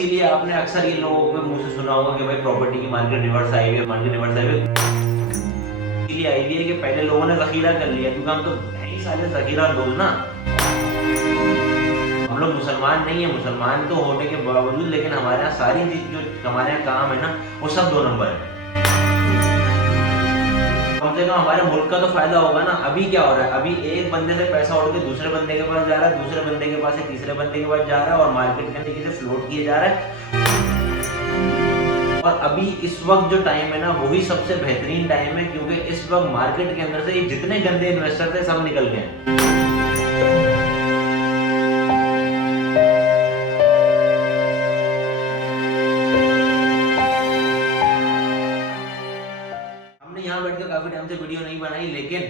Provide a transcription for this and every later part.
इसीलिए आपने अक्सर ये लोगों के मुंह से सुना होगा कि भाई प्रॉपर्टी की मार्केट रिवर्स आई हुई है, मार्केट रिवर्स आई हुई है। इसीलिए आई हुई है कि पहले लोगों ने जखीरा कर लिया, क्योंकि हम तो है ही साले जखीरा अंदोज ना। हम लोग मुसलमान नहीं है, मुसलमान तो होने के बावजूद लेकिन हमारे यहाँ सारी चीज जो हमारे यहाँ काम है ना, वो सब 2 नंबर है। कम से कम हमारे मुल्क का तो फायदा होगा ना। अभी क्या हो रहा है, अभी एक बंदे से पैसा उठ के दूसरे बंदे के पास जा रहा है, दूसरे बंदे के पास से तीसरे बंदे के पास जा रहा है और मार्केट के अंदर किसी फ्लोट किए जा रहा है। और अभी इस वक्त जो टाइम है ना, वही सबसे बेहतरीन टाइम है, क्योंकि इस वक्त मार्केट के अंदर से ये जितने गंदे इन्वेस्टर थे सब निकल गए हैं। हमने यहाँ बैठकर काफी टाइम से वीडियो नहीं बनाई, लेकिन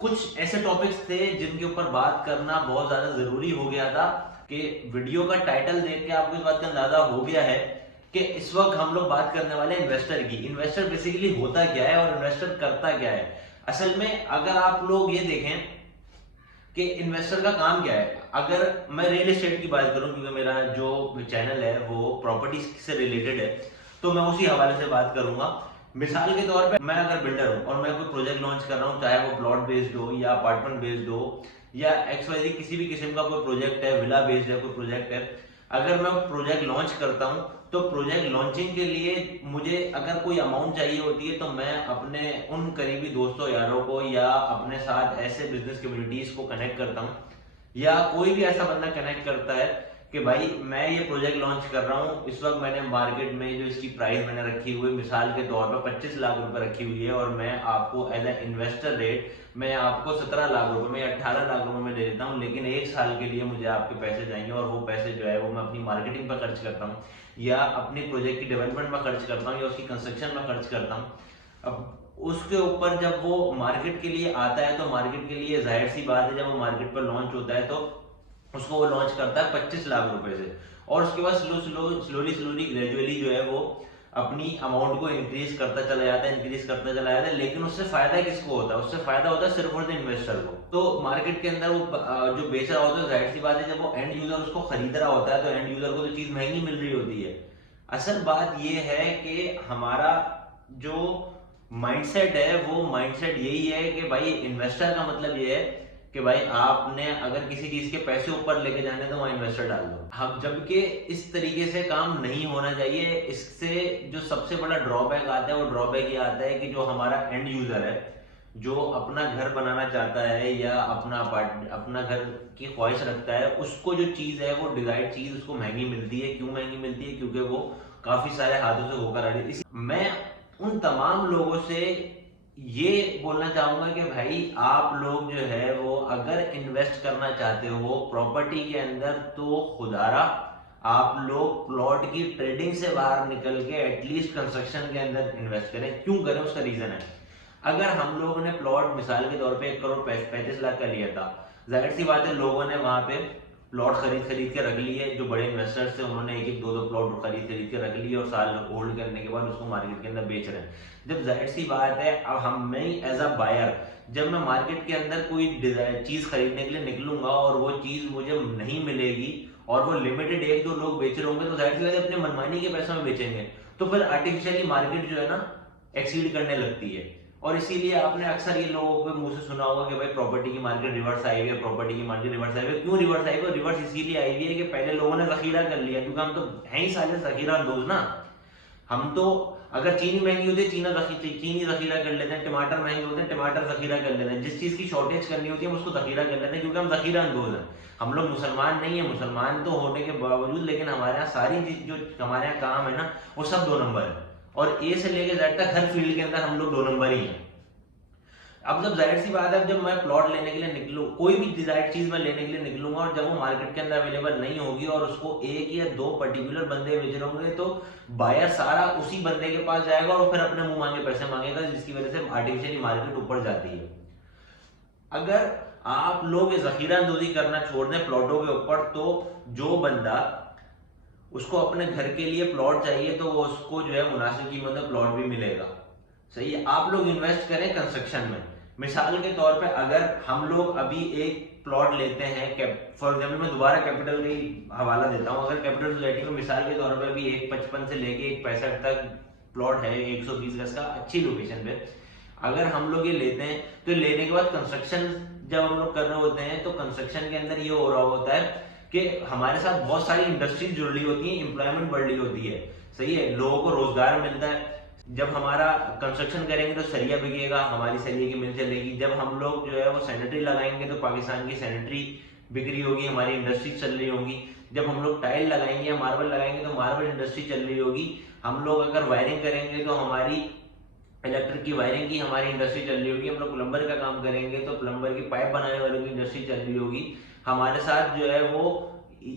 कुछ ऐसे टॉपिक्स थे जिनके ऊपर बात करना बहुत ज्यादा जरूरी हो गया था। कि वीडियो का टाइटल देख के आपको इस बात का अंदाजा हो गया है कि इस वक्त हम लोग बात करने वाले इन्वेस्टर की। इन्वेस्टर बेसिकली होता क्या है और इन्वेस्टर करता क्या है। असल में अगर आप लोग ये देखें कि इन्वेस्टर का काम क्या है, अगर मैं रियल एस्टेट की बात करूं, क्योंकि मेरा जो चैनल है वो प्रॉपर्टी से रिलेटेड है, तो मैं उसी हवाले से बात करूंगा। मिसाल के तौर पे मैं अगर बिल्डर हूं और मैं कोई प्रोजेक्ट लॉन्च कर रहा हूं, चाहे वो प्लॉट बेस्ड हो या अपार्टमेंट बेस्ड हो या XYZ किसी भी किस्म का कोई प्रोजेक्ट है, विला बेस्ड है कोई प्रोजेक्ट है, अगर मैं प्रोजेक्ट लॉन्च करता हूं तो प्रोजेक्ट लॉन्चिंग के लिए मुझे अगर कोई अमाउंट चाहिए होती है, तो मैं अपने उन करीबी दोस्तों यारों को या अपने साथ ऐसे बिजनेस कम्युनिटीज को कनेक्ट करता हूँ, या कोई भी ऐसा बंदा कनेक्ट करता है कि भाई मैं ये प्रोजेक्ट लॉन्च कर रहा हूँ। इस वक्त मैंने मार्केट में जो इसकी प्राइस मैंने रखी हुई मिसाल के तौर पर 25 लाख रुपए रखी हुई है, और मैं आपको एज ए इन्वेस्टर रेट मैं आपको 17 लाख रुपए में 18 लाख रुपए में दे देता हूँ, लेकिन 1 साल के लिए मुझे आपके पैसे चाहिए, और वो पैसे जो है वो मैं अपनी मार्केटिंग पर खर्च करता हूँ या अपनी प्रोजेक्ट की डेवलपमेंट में खर्च करता हूँ या उसकी कंस्ट्रक्शन में खर्च करता हूँ। अब उसके ऊपर जब वो मार्केट के लिए आता है, तो मार्केट के लिए जाहिर सी बात है, जब वो मार्केट पर लॉन्च होता है तो उसको वो लॉन्च करता है 25 लाख रुपए से, और उसके बाद स्लोली ग्रेजुअली जो है वो अपनी अमाउंट को इंक्रीज करता चला जाता है, इंक्रीज करता चला जाता है। लेकिन उससे फायदा किसको होता है? उससे फायदा होता है सिर्फ और सिर्फ इन्वेस्टर को। तो मार्केट के अंदर वो जो बेच रहा होता है, जाहिर सी बात है जब वो एंड यूजर उसको खरीद रहा होता है तो एंड यूजर को तो चीज महंगी मिल रही होती है। असल बात ये है कि हमारा जो माइंडसेट है वो माइंडसेट यही है कि भाई इन्वेस्टर का मतलब ये है कि भाई आपने अगर किसी चीज के पैसे ऊपर लेके जाने तो वहां इन्वेस्टर डाल दो। हम जबकि इस तरीके से काम नहीं होना चाहिए। इससे जो सबसे बड़ा ड्रॉबैक आता है वो ड्रॉबैक ये आता है कि जो हमारा एंड यूजर है, जो अपना घर बनाना चाहता है या अपना घर की ख्वाहिश रखता है, उसको जो चीज है वो डिजायर्ड चीज उसको महंगी मिलती है। क्यों महंगी मिलती है? क्योंकि वो काफी सारे हाथों से होकर आ रही है। मैं उन तमाम लोगों से ये बोलना चाहूंगा कि भाई आप लोग जो है वो अगर इन्वेस्ट करना चाहते हो प्रॉपर्टी के अंदर, तो खुदारा आप लोग प्लॉट की ट्रेडिंग से बाहर निकल के एटलीस्ट कंस्ट्रक्शन के अंदर इन्वेस्ट करें। क्यों करें? उसका रीजन है, अगर हम लोगों ने प्लॉट मिसाल के तौर पे 1 करोड़ 35 लाख का लिया था, जाहिर सी बात है लोगों ने वहां पे प्लॉट खरीद खरीद के रख लिए। जो बड़े इन्वेस्टर्स थे उन्होंने एक एक दो दो प्लॉट खरीद खरीद के रख लिए और साल होल्ड करने के बाद उसको मार्केट के अंदर बेच रहे हैं। जब जाहिर सी बात है अब हम मैं एज अ बायर जब मैं मार्केट के अंदर कोई चीज खरीदने के लिए निकलूंगा और वो चीज मुझे नहीं मिलेगी और वो लिमिटेड एक दो लोग बेच रहे होंगे, तो जाहिर सी बात है अपने मनमानी के पैसों में बेचेंगे, तो फिर आर्टिफिशियली मार्केट जो है ना एक्सीड करने लगती है। और इसीलिए आपने अक्सर ये लोगों के मुंह से सुना होगा कि भाई प्रॉपर्टी की मार्केट रिवर्स आई हुई है, प्रॉपर्टी की मार्केट रिवर्स आई हुई है। क्यों रिवर्स आई हुई है? रिवर्स इसीलिए आई हुई है कि पहले लोगों ने जखीरा कर लिया, क्योंकि हम तो है ही साले जखीरा अंदोज ना। हम तो अगर चीनी महंगी होती है चीनी जखीरा कर लेते हैं, टमाटर महंगे होते हैं टमाटर जखीरा कर लेते हैं, जिस चीज की शॉर्टेज करनी होती है हम उसको जखीरा कर लेते हैं, क्योंकि हम जखीरा अंदोज हैं। हम लोग मुसलमान नहीं है, मुसलमान तो होने के बावजूद लेकिन हमारे यहाँ सारी चीज जो हमारे यहाँ काम है ना वो सब 2 नंबर है, और ए से लेके जेड तक हर फील्ड के अंदर हम लोग 2 नंबर ही हैं। अब जब जाहिर सी बात है, जब मैं प्लॉट लेने के लिए निकलूं, कोई भी डिजायर्ड चीज मैं लेने के लिए निकलूंगा और जब वो मार्केट के अंदर अवेलेबल नहीं होगी और उसको एक या दो पर्टिकुलर बंदे बेच रहे होंगे, तो बायर सारा उसी बंदे के पास जाएगा और फिर अपने मुंह मांगे पैसे मांगेगा, जिसकी वजह से आर्टिफिशियली मार्केट ऊपर जाती है। अगर आप लोग ये जखीरा अंदोजी करना छोड़ दें प्लॉटों के ऊपर, तो जो बंदा उसको अपने घर के लिए प्लॉट चाहिए तो वो उसको जो है मुनासिब कीमत में प्लॉट भी मिलेगा। सही है। आप लोग इन्वेस्ट करें कंस्ट्रक्शन में। मिसाल के तौर पे अगर हम लोग अभी एक प्लॉट लेते हैं, फॉर एग्जाम्पल मैं दोबारा कैपिटल का ही हवाला देता हूँ, अगर कैपिटल सोसाइटी में मिसाल के तौर पर भी 155 से लेके 165 तक प्लॉट है 120 गज का अच्छी लोकेशन पे, अगर हम लोग ये लेते हैं तो लेने के बाद कंस्ट्रक्शन जब हम लोग कर रहे होते हैं तो कंस्ट्रक्शन के अंदर ये हो रहा होता है कि हमारे साथ बहुत सारी इंडस्ट्रीज जुड़ रही होती है, एम्प्लॉयमेंट बढ़ रही होती है, सही है, लोगों को रोजगार मिलता है। जब हमारा कंस्ट्रक्शन करेंगे तो सरिया बिकेगा, हमारी सरिये की मिल चलेगी। जब हम लोग जो है वो सैनिटरी लगाएंगे तो पाकिस्तान की सैनिटरी बिक्री होगी, हमारी इंडस्ट्री चल रही होगी। जब हम लोग टाइल लगाएंगे या मार्बल लगाएंगे तो मार्बल इंडस्ट्री चल रही होगी। हम लोग अगर वायरिंग करेंगे तो हमारी इलेक्ट्रिक की वायरिंग की हमारी इंडस्ट्री चल रही होगी। हम लोग प्लम्बर का काम करेंगे तो प्लम्बर की पाइप बनाने वालों की इंडस्ट्री चल रही होगी। हमारे साथ जो है वो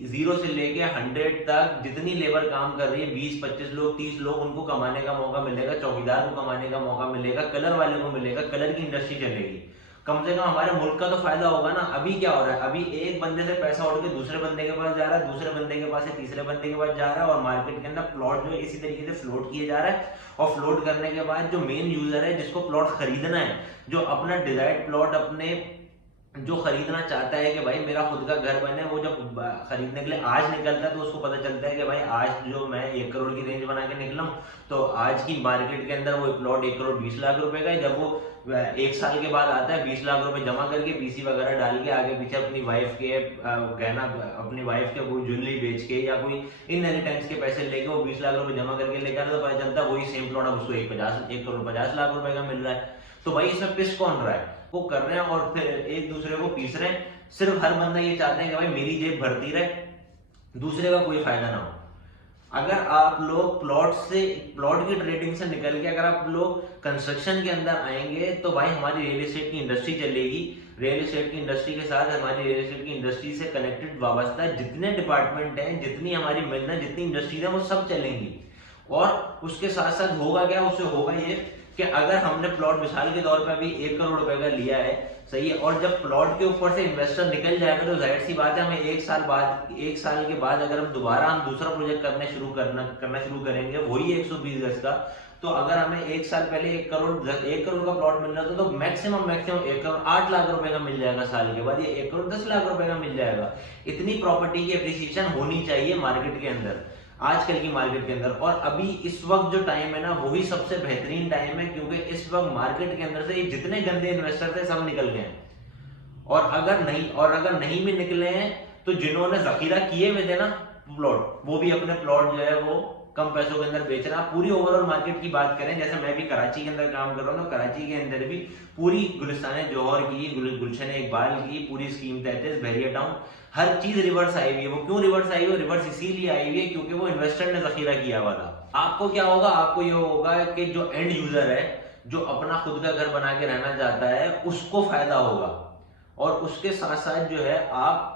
0 से लेके 100 तक जितनी लेबर काम कर रही है, 20, 25 लोग, 30 लोग, उनको कमाने का मौका मिलेगा, चौकीदार को कमाने का मौका मिलेगा, कलर वाले को मिलेगा, कलर की इंडस्ट्री चलेगी। कम से कम हमारे मुल्क का तो फायदा होगा ना। अभी क्या हो रहा है, अभी एक बंदे से पैसा उठ के दूसरे बंदे के पास जा रहा है, दूसरे बंदे के पास से तीसरे बंदे के पास जा रहा है, और मार्केट के अंदर प्लॉट जो है इसी तरीके से फ्लोट किए जा रहा है। और फ्लोट करने के बाद जो मेन यूजर है, जिसको प्लॉट खरीदना है, जो अपना डिजायर्ड प्लॉट अपने जो खरीदना चाहता है कि भाई मेरा खुद का घर बने, वो जब खरीदने के लिए आज निकलता है तो उसको पता चलता है कि भाई आज जो मैं 1 करोड़ की रेंज बना के निकला हूं, तो आज की मार्केट के अंदर वो प्लॉट 1 करोड़ 20 लाख रुपए का है। जब वो 1 साल के बाद आता है, 20 लाख रुपए जमा करके पीसी वगैरह डाल के आगे पीछे अपनी वाइफ के गहना, अपनी वाइफ के कोई ज्वेलरी बेच के या कोई इनहेरिटेंस के पैसे लेके वो 20 लाख रुपए जमा करके लेकर, तो पता चलता है वही सेम प्लॉट अब उसको 1 करोड़ 50 लाख रुपए का मिल रहा है। तो भाई इसमें पिस कौन रहा है, वो कर रहे हैं और फिर एक दूसरे को पीस रहे हैं। सिर्फ हर बंदा ये चाहते हैं कि भाई मेरी जेब भरती रहे, दूसरे का कोई फायदा ना हो। अगर आप लोग प्लॉट की ट्रेडिंग से निकल के अगर आप लोग कंस्ट्रक्शन के अंदर आएंगे तो भाई हमारी रियल एस्टेट की इंडस्ट्री चलेगी। रियल एस्टेट की इंडस्ट्री के साथ हमारी रियल एस्टेट की इंडस्ट्री से कनेक्टेड वाबस्ता जितने डिपार्टमेंट हैं, जितनी हमारी मिल है, जितनी इंडस्ट्रीज है, वो सब चलेंगी। और उसके साथ साथ होगा क्या, उससे होगा ये कि अगर हमने प्लॉट मिसाल के तौर पे अभी 1 करोड़ रुपए का लिया है, सही है, और जब प्लॉट के ऊपर से इन्वेस्टर निकल जाएगा तो जाहिर सी बात है हमें 1 साल के बाद अगर हम दोबारा दूसरा प्रोजेक्ट करना शुरू करेंगे वही 120 गज का, तो अगर हमें 1 साल पहले 1 करोड़ का प्लॉट मिल रहा था तो मैक्सिमम 1 करोड़ 8 लाख रुपए का मिल जाएगा, साल के बाद ये 1 करोड़ 10 लाख रुपए का मिल जाएगा। इतनी प्रॉपर्टी की एप्रिसिएशन होनी चाहिए मार्केट के अंदर, आजकल की मार्केट के अंदर। और अभी इस वक्त जो टाइम है ना, वही सबसे बेहतरीन टाइम है, क्योंकि इस वक्त मार्केट के अंदर से जितने गंदे इन्वेस्टर थे सब निकल गए हैं। और अगर नहीं भी निकले हैं तो जिन्होंने जखीरा किए हुए थे ना प्लॉट, वो भी अपने प्लॉट जो है वो कम पैसों के अंदर बेच रहा है। पूरी ओवरऑल मार्केट की बात करें, जैसे मैं भी कराची के अंदर काम कर रहा हूँ, तो कराची के अंदर भी पूरी गुलिस्तान जौहर की, गुलशन इकबाल की पूरी स्कीम 33 बहरिया टाउन, हर चीज रिवर्स आई हुई है। वो क्यों रिवर्स आई हुई है? रिवर्स इसीलिए आई हुई है क्योंकि वो इन्वेस्टर ने जखीरा किया हुआ था। आपको क्या होगा, आपको ये होगा कि जो एंड यूजर है, जो अपना खुद का घर बना के रहना चाहता है, उसको फायदा होगा। और उसके साथ साथ जो है आप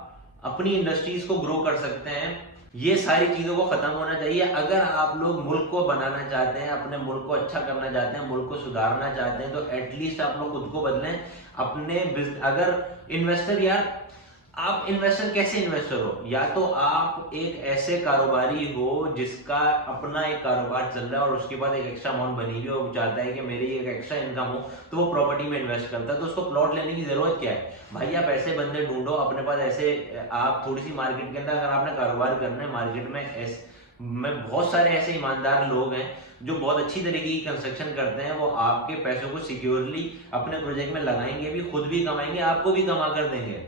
अपनी इंडस्ट्रीज को ग्रो कर सकते हैं। ये सारी चीजों को खत्म होना चाहिए। अगर आप लोग मुल्क को बनाना चाहते हैं, अपने मुल्क को अच्छा करना चाहते हैं, मुल्क को सुधारना चाहते हैं, तो एटलीस्ट आप लोग खुद को बदलें। अगर इन्वेस्टर, यार आप इन्वेस्टर कैसे इन्वेस्टर हो? या तो आप एक ऐसे कारोबारी हो जिसका अपना एक कारोबार चल रहा है और उसके बाद एक एक्स्ट्रा अमाउंट बनी हुई है, वो चाहता है कि मेरी एक एक्स्ट्रा इनकम हो, तो वो प्रॉपर्टी में इन्वेस्ट करता है। तो उसको प्लॉट लेने की जरूरत क्या है भाई? आप ऐसे बंदे ढूंढो अपने पास, ऐसे आप थोड़ी सी मार्केट के अंदर अगर आपने कारोबार करना है, मार्केट में बहुत सारे ऐसे ईमानदार लोग हैं जो बहुत अच्छी तरीके की कंस्ट्रक्शन करते हैं। वो आपके पैसों को सिक्योरली अपने प्रोजेक्ट में लगाएंगे भी, खुद भी कमाएंगे, आपको भी कमा कर देंगे।